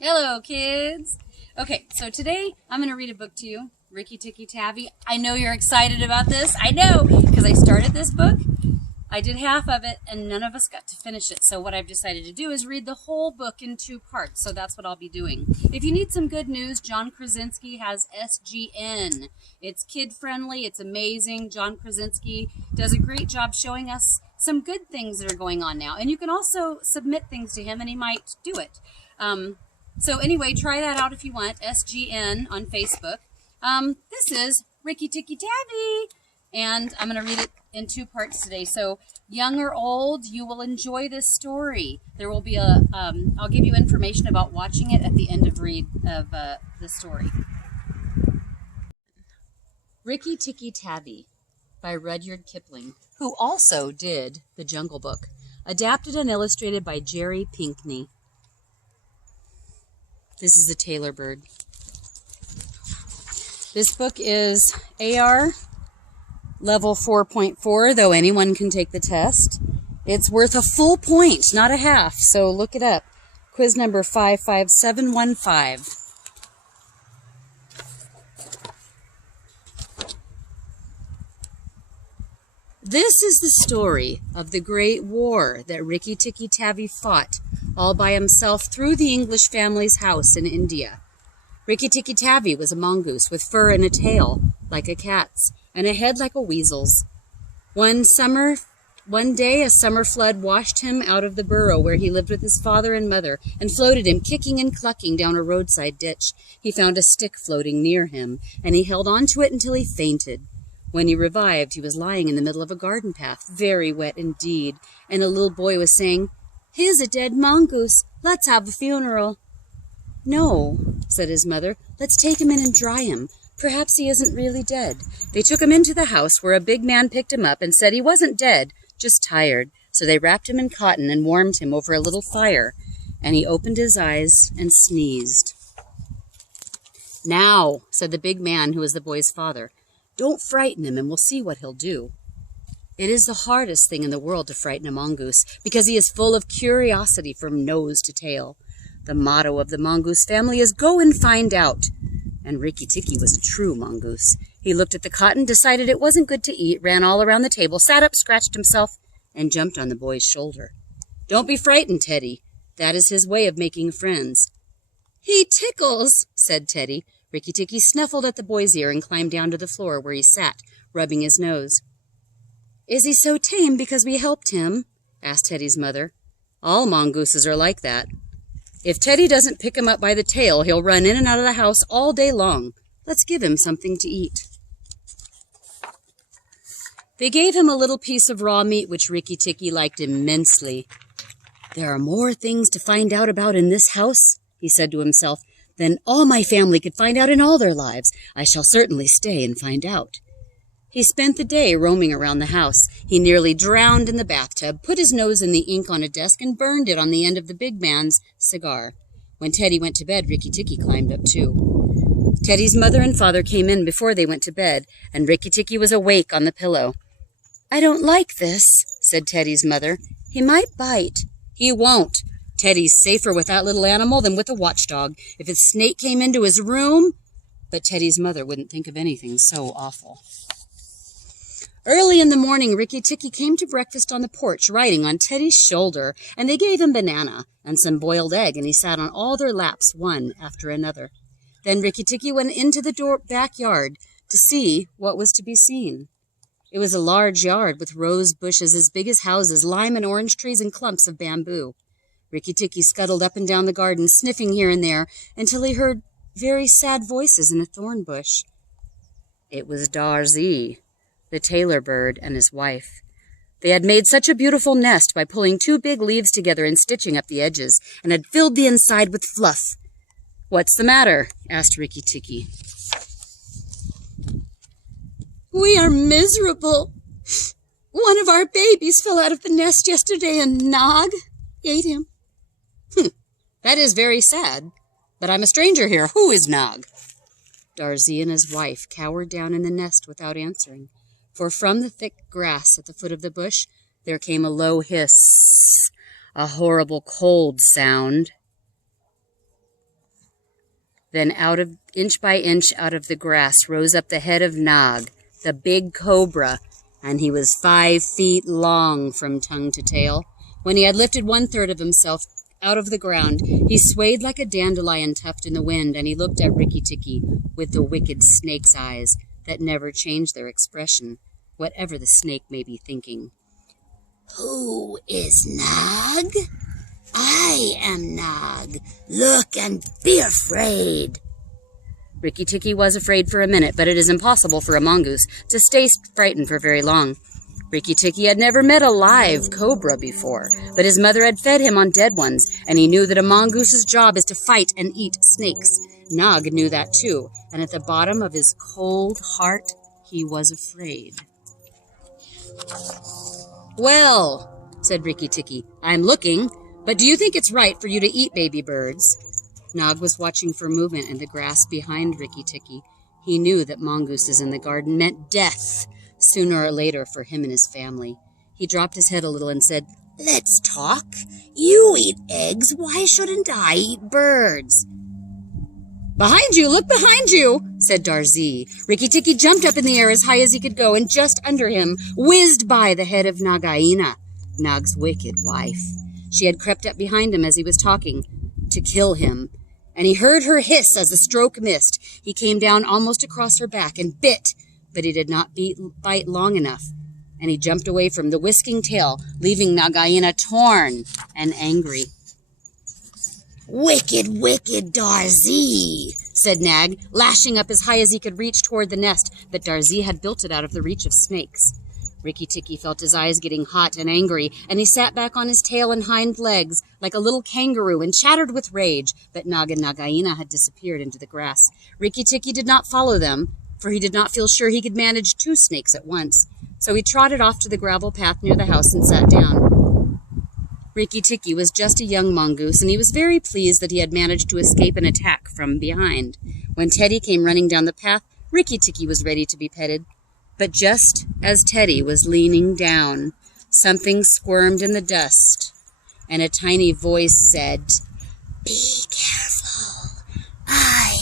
Hello, kids. Okay, so today I'm going to read a book to you, Rikki Tikki Tavi. I know you're excited about this. I know, because I started this book. I did half of it, and none of us got to finish it. So what I've decided to do is read the whole book in 2 parts. So that's what I'll be doing. If you need some good news, John Krasinski has SGN. It's kid-friendly. It's amazing. John Krasinski does a great job showing us some good things that are going on now. And you can also submit things to him, and he might do it. So anyway, try that out if you want, SGN on Facebook. This is Rikki Tikki Tavi, and I'm going to read it in 2 parts today. So young or old, you will enjoy this story. There will be I'll give you information about watching it at the end of the story. Rikki Tikki Tavi by Rudyard Kipling, who also did The Jungle Book, adapted and illustrated by Jerry Pinkney. This is the Tailor Bird. This book is AR level 4.4, though anyone can take the test. It's worth a full point, not a half, so look it up. Quiz number 55715. This is the story of the Great War that Rikki Tikki Tavi fought all by himself through the English family's house in India. Rikki Tikki Tavi was a mongoose with fur and a tail like a cat's and a head like a weasel's. One day a summer flood washed him out of the burrow where he lived with his father and mother and floated him kicking and clucking down a roadside ditch. He found a stick floating near him, and he held on to it until he fainted. When he revived, he was lying in the middle of a garden path, very wet indeed, and a little boy was saying, "Here's a dead mongoose. Let's have a funeral." "No," said his mother. "Let's take him in and dry him. Perhaps he isn't really dead." They took him into the house, where a big man picked him up and said he wasn't dead, just tired. So they wrapped him in cotton and warmed him over a little fire, and he opened his eyes and sneezed. "Now," said the big man, who was the boy's father, "don't frighten him, and we'll see what he'll do." It is the hardest thing in the world to frighten a mongoose, because he is full of curiosity from nose to tail. The motto of the mongoose family is "Go and find out." And Rikki Tikki was a true mongoose. He looked at the cotton, decided it wasn't good to eat, ran all around the table, sat up, scratched himself, and jumped on the boy's shoulder. "Don't be frightened, Teddy. That is his way of making friends." "He tickles," said Teddy. Rikki Tikki snuffled at the boy's ear and climbed down to the floor where he sat, rubbing his nose. "Is he so tame because we helped him?" asked Teddy's mother. "All mongooses are like that. If Teddy doesn't pick him up by the tail, he'll run in and out of the house all day long. Let's give him something to eat." They gave him a little piece of raw meat, which Rikki Tikki liked immensely. "There are more things to find out about in this house," he said to himself, "than all my family could find out in all their lives. I shall certainly stay and find out." He spent the day roaming around the house. He nearly drowned in the bathtub, put his nose in the ink on a desk, and burned it on the end of the big man's cigar. When Teddy went to bed, Rikki Tikki climbed up too. Teddy's mother and father came in before they went to bed, and Rikki Tikki was awake on the pillow. "I don't like this," said Teddy's mother. "He might bite." "He won't. Teddy's safer with that little animal than with a watchdog. If a snake came into his room—" But Teddy's mother wouldn't think of anything so awful. Early in the morning, Rikki Tikki came to breakfast on the porch, riding on Teddy's shoulder, and they gave him banana and some boiled egg, and he sat on all their laps, one after another. Then Rikki Tikki went into the backyard to see what was to be seen. It was a large yard with rose bushes as big as houses, lime and orange trees, and clumps of bamboo. Rikki Tikki scuttled up and down the garden, sniffing here and there, until he heard very sad voices in a thorn bush. It was Darzee, the tailor bird, and his wife. They had made such a beautiful nest by pulling 2 big leaves together and stitching up the edges, and had filled the inside with fluff. "What's the matter?" asked Rikki Tikki. "We are miserable. One of our babies fell out of the nest yesterday, and Nog ate him." "That is very sad, but I'm a stranger here. Who is Nog?" Darzee and his wife cowered down in the nest without answering, for from the thick grass at the foot of the bush there came a low hiss, a horrible cold sound. Then inch by inch out of the grass rose up the head of Nog, the big cobra, and he was 5 feet long from tongue to tail. When he had lifted 1/3 of himself out of the ground, he swayed like a dandelion tuft in the wind, and he looked at Rikki Tikki with the wicked snake's eyes that never change their expression, whatever the snake may be thinking. "Who is Nog? I am Nog. Look and be afraid." Rikki Tikki was afraid for a minute, but it is impossible for a mongoose to stay frightened for very long. Rikki Tikki had never met a live cobra before, but his mother had fed him on dead ones, and he knew that a mongoose's job is to fight and eat snakes. Nog knew that too, and at the bottom of his cold heart, he was afraid. "Well," said Rikki Tikki, "I'm looking, but do you think it's right for you to eat baby birds?" Nog was watching for movement in the grass behind Rikki Tikki. He knew that mongooses in the garden meant death, sooner or later, for him and his family. He dropped his head a little and said, "Let's talk. You eat eggs. Why shouldn't I eat birds?" "Behind you! Look behind you!" said Darzee. Rikki Tikki jumped up in the air as high as he could go, and just under him whizzed by the head of Nagaina, Nog's wicked wife. She had crept up behind him as he was talking, to kill him, and he heard her hiss as the stroke missed. He came down almost across her back and bit, but he did not bite long enough, and he jumped away from the whisking tail, leaving Nagaina torn and angry. "Wicked, wicked Darzee," said Nag, lashing up as high as he could reach toward the nest, but Darzee had built it out of the reach of snakes. Rikki Tikki felt his eyes getting hot and angry, and he sat back on his tail and hind legs like a little kangaroo and chattered with rage, but Nog and Nagaina had disappeared into the grass. Rikki Tikki did not follow them, for he did not feel sure he could manage 2 snakes at once, so he trotted off to the gravel path near the house and sat down. Rikki Tikki was just a young mongoose, and he was very pleased that he had managed to escape an attack from behind. When Teddy came running down the path, Rikki Tikki was ready to be petted. But just as Teddy was leaning down, something squirmed in the dust, and a tiny voice said, "Be careful, I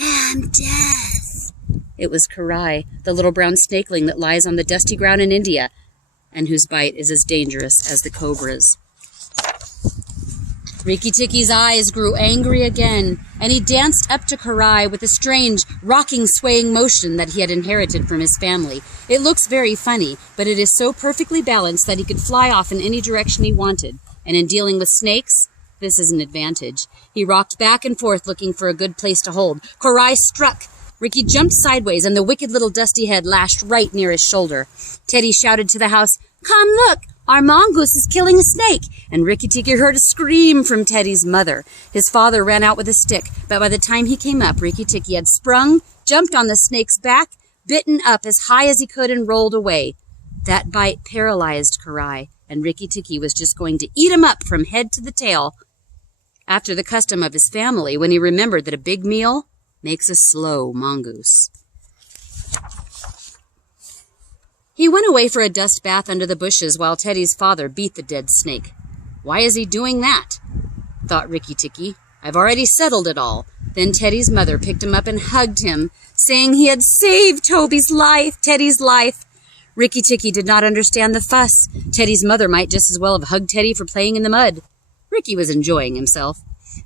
am death." It was Karai, the little brown snakeling that lies on the dusty ground in India, and whose bite is as dangerous as the cobra's. Rikki Tikki's eyes grew angry again, and he danced up to Karai with a strange, rocking, swaying motion that he had inherited from his family. It looks very funny, but it is so perfectly balanced that he could fly off in any direction he wanted, and in dealing with snakes, this is an advantage. He rocked back and forth looking for a good place to hold. Karai struck. Rikki jumped sideways, and the wicked little dusty head lashed right near his shoulder. Teddy shouted to the house, "Come look! Our mongoose is killing a snake," and Rikki Tikki heard a scream from Teddy's mother. His father ran out with a stick, but by the time he came up, Rikki Tikki had sprung, jumped on the snake's back, bitten up as high as he could, and rolled away. That bite paralyzed Karai, and Rikki Tikki was just going to eat him up from head to the tail, after the custom of his family, when he remembered that a big meal makes a slow mongoose. He went away for a dust bath under the bushes while Teddy's father beat the dead snake. "Why is he doing that?" thought Rikki Tikki. "I've already settled it all." Then Teddy's mother picked him up and hugged him, saying he had saved Teddy's life. Rikki Tikki did not understand the fuss. Teddy's mother might just as well have hugged Teddy for playing in the mud. Rikki was enjoying himself.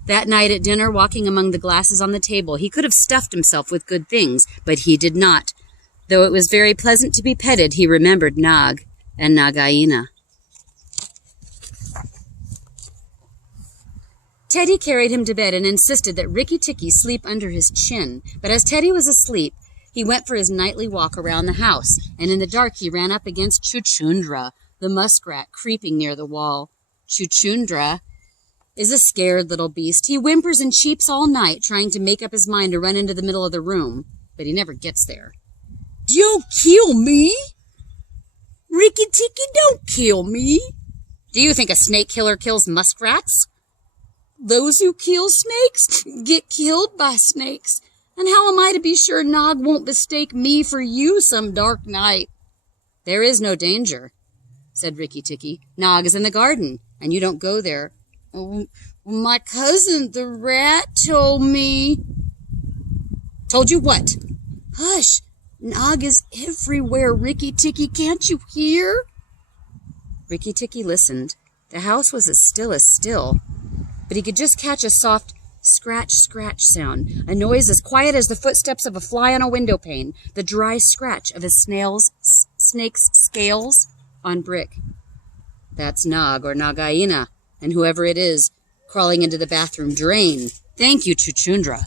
That night at dinner, walking among the glasses on the table, he could have stuffed himself with good things, but he did not. Though it was very pleasant to be petted, he remembered Nog and Nagaina. Teddy carried him to bed and insisted that Rikki Tikki sleep under his chin, but as Teddy was asleep, he went for his nightly walk around the house, and in the dark he ran up against Chuchundra, the muskrat, creeping near the wall. Chuchundra is a scared little beast. He whimpers and cheeps all night, trying to make up his mind to run into the middle of the room, but he never gets there. "Don't kill me! Rikki Tikki, don't kill me!" "Do you think a snake killer kills muskrats?" "Those who kill snakes get killed by snakes. And how am I to be sure Nog won't mistake me for you some dark night?" "There is no danger," said Rikki Tikki. "Nog is in the garden, and you don't go there." "Oh, my cousin, the rat, told me." Told you what? Hush! Nog is everywhere, Rikki Tikki. Can't you hear? Rikki Tikki listened. The house was as still, but he could just catch a soft scratch, scratch sound, a noise as quiet as the footsteps of a fly on a window pane, the dry scratch of a snake's scales on brick. That's Nog, or Nagaina, and whoever it is, crawling into the bathroom drain. Thank you, Chuchundra.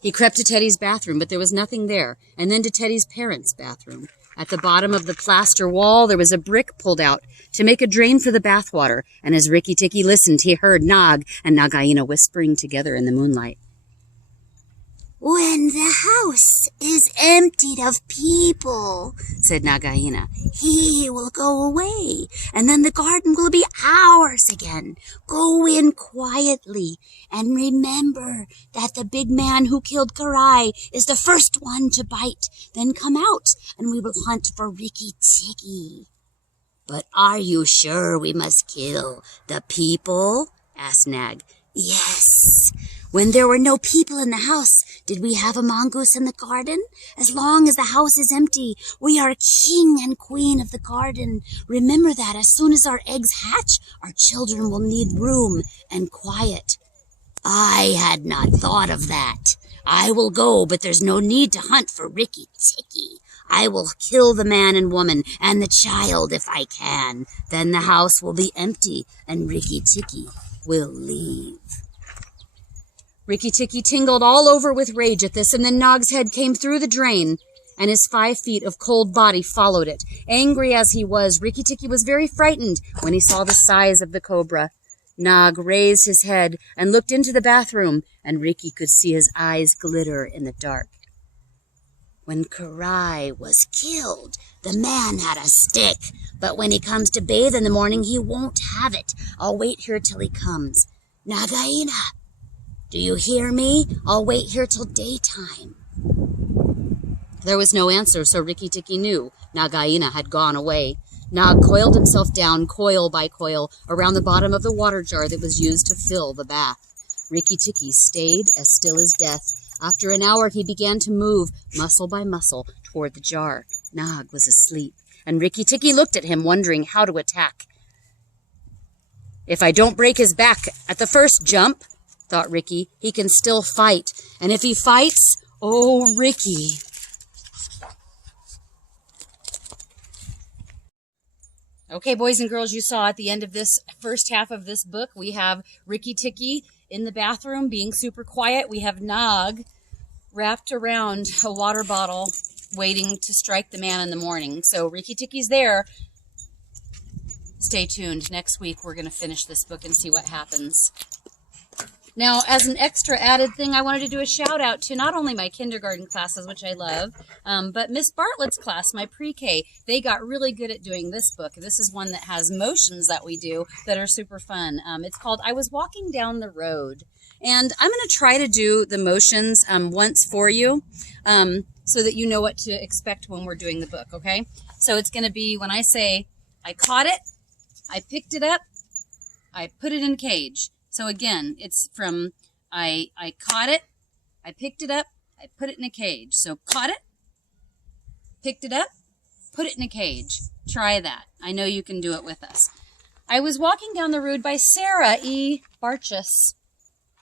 He crept to Teddy's bathroom, but there was nothing there, and then to Teddy's parents' bathroom. At the bottom of the plaster wall, there was a brick pulled out to make a drain for the bathwater, and as Rikki Tikki listened, he heard Nog and Nagaina whispering together in the moonlight. When the house is emptied of people, said Nagaina, he will go away, and then the garden will be ours again. Go in quietly, and remember that the big man who killed Karai is the first one to bite. Then come out, and we will hunt for Rikki Tikki. But are you sure we must kill the people? Asked Nag. Yes. When there were no people in the house, did we have a mongoose in the garden? As long as the house is empty, we are king and queen of the garden. Remember that as soon as our eggs hatch, our children will need room and quiet. I had not thought of that. I will go, but there's no need to hunt for Rikki Tikki. I will kill the man and woman and the child if I can. Then the house will be empty and Rikki Tikki will leave. Rikki Tikki tingled all over with rage at this, and then Nog's head came through the drain, and his 5 feet of cold body followed it. Angry as he was, Rikki Tikki was very frightened when he saw the size of the cobra. Nog raised his head and looked into the bathroom, and Rikki could see his eyes glitter in the dark. When Karai was killed, the man had a stick, but when he comes to bathe in the morning, he won't have it. I'll wait here till he comes. Nagaina, do you hear me? I'll wait here till daytime. There was no answer, so Rikki Tikki knew Nagaina had gone away. Nog coiled himself down, coil by coil, around the bottom of the water jar that was used to fill the bath. Rikki Tikki stayed as still as death. After an hour, he began to move, muscle by muscle, toward the jar. Nog was asleep, and Rikki Tikki looked at him, wondering how to attack. If I don't break his back at the first jump, thought Rikki, he can still fight. And if he fights, oh, Rikki. Okay, boys and girls, you saw at the end of this first half of this book, we have Rikki Tikki in the bathroom being super quiet. We have Nog wrapped around a water bottle waiting to strike the man in the morning. So Rikki Tikki's there. Stay tuned. Next week, we're going to finish this book and see what happens. Now, as an extra added thing, I wanted to do a shout out to not only my kindergarten classes, which I love, but Miss Bartlett's class, my pre-K. They got really good at doing this book. This is one that has motions that we do that are super fun. It's called I Was Walking Down the Road. And I'm going to try to do the motions once for you so that you know what to expect when we're doing the book, okay? So it's going to be when I say, I caught it, I picked it up, I put it in a cage. So again, it's from I caught it, I picked it up, I put it in a cage. So caught it, picked it up, put it in a cage. Try that. I know you can do it with us. I Was Walking Down the Road by Sarah E. Barchas.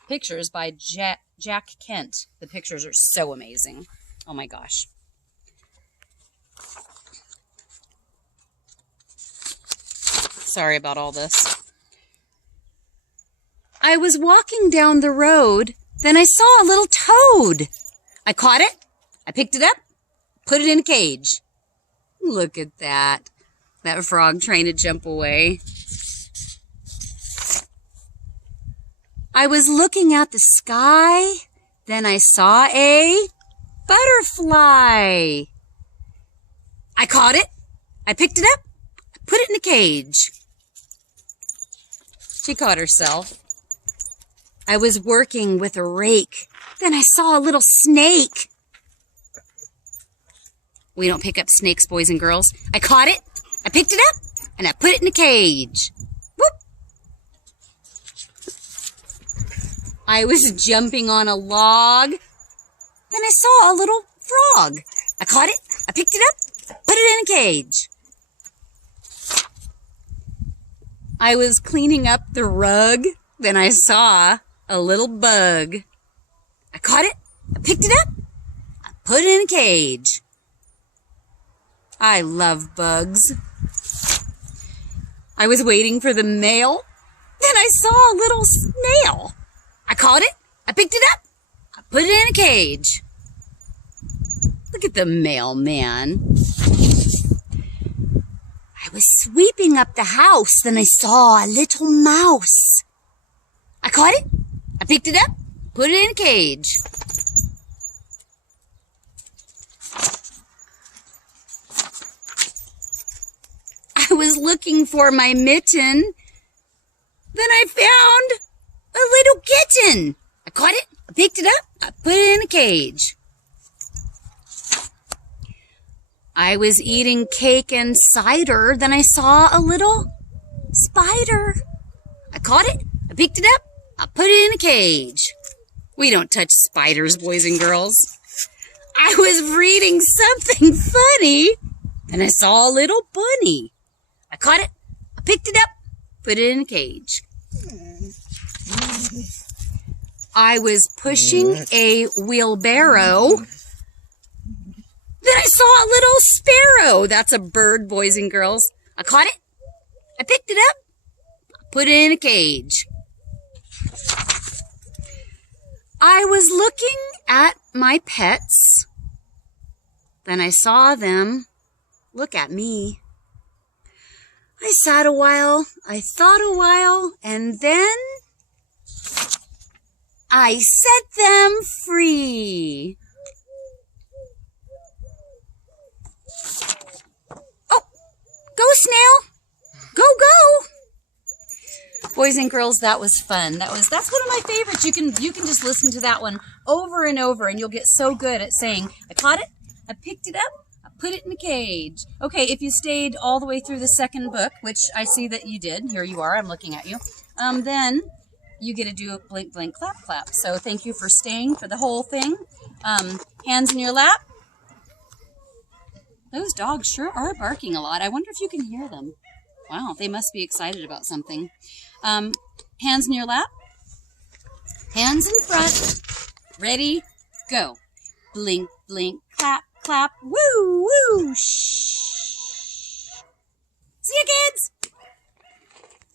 Pictures by Jack Kent. The pictures are so amazing. Oh my gosh. Sorry about all this. I was walking down the road, then I saw a little toad. I caught it, I picked it up, put it in a cage. Look at that. That frog trying to jump away. I was looking at the sky, then I saw a butterfly. I caught it, I picked it up, put it in a cage. She caught herself. I was working with a rake. Then I saw a little snake. We don't pick up snakes, boys and girls. I caught it, I picked it up, and I put it in a cage. Whoop! I was jumping on a log. Then I saw a little frog. I caught it, I picked it up, put it in a cage. I was cleaning up the rug. Then I saw a little bug. I caught it, I picked it up, I put it in a cage. I love bugs. I was waiting for the mail. Then I saw a little snail. I caught it, I picked it up, I put it in a cage. Look at the mailman. I was sweeping up the house. Then I saw a little mouse. I caught it, I picked it up, put it in a cage. I was looking for my mitten. Then I found a little kitten. I caught it, I picked it up, I put it in a cage. I was eating cake and cider. Then I saw a little spider. I caught it, I picked it up, I put it in a cage. We don't touch spiders, boys and girls. I was reading something funny. Then I saw a little bunny. I caught it, I picked it up, put it in a cage. I was pushing a wheelbarrow. Then I saw a little sparrow. That's a bird, boys and girls. I caught it, I picked it up, put it in a cage. I was looking at my pets. Then I saw them look at me. I sat a while, I thought a while, and then I set them free. Oh, go snail, go, go. Boys and girls, that was fun. That's one of my favorites. You can just listen to that one over and over, and you'll get so good at saying, I caught it, I picked it up, I put it in a cage. Okay, if you stayed all the way through the second book, which I see that you did, here you are, I'm looking at you, then you get to do a blink, blink, clap, clap. So thank you for staying for the whole thing. Hands in your lap. Those dogs sure are barking a lot. I wonder if you can hear them. Wow, they must be excited about something. Hands in your lap. Hands in front. Ready, go. Blink, blink, clap, clap. Woo, woo, shh. See you, kids.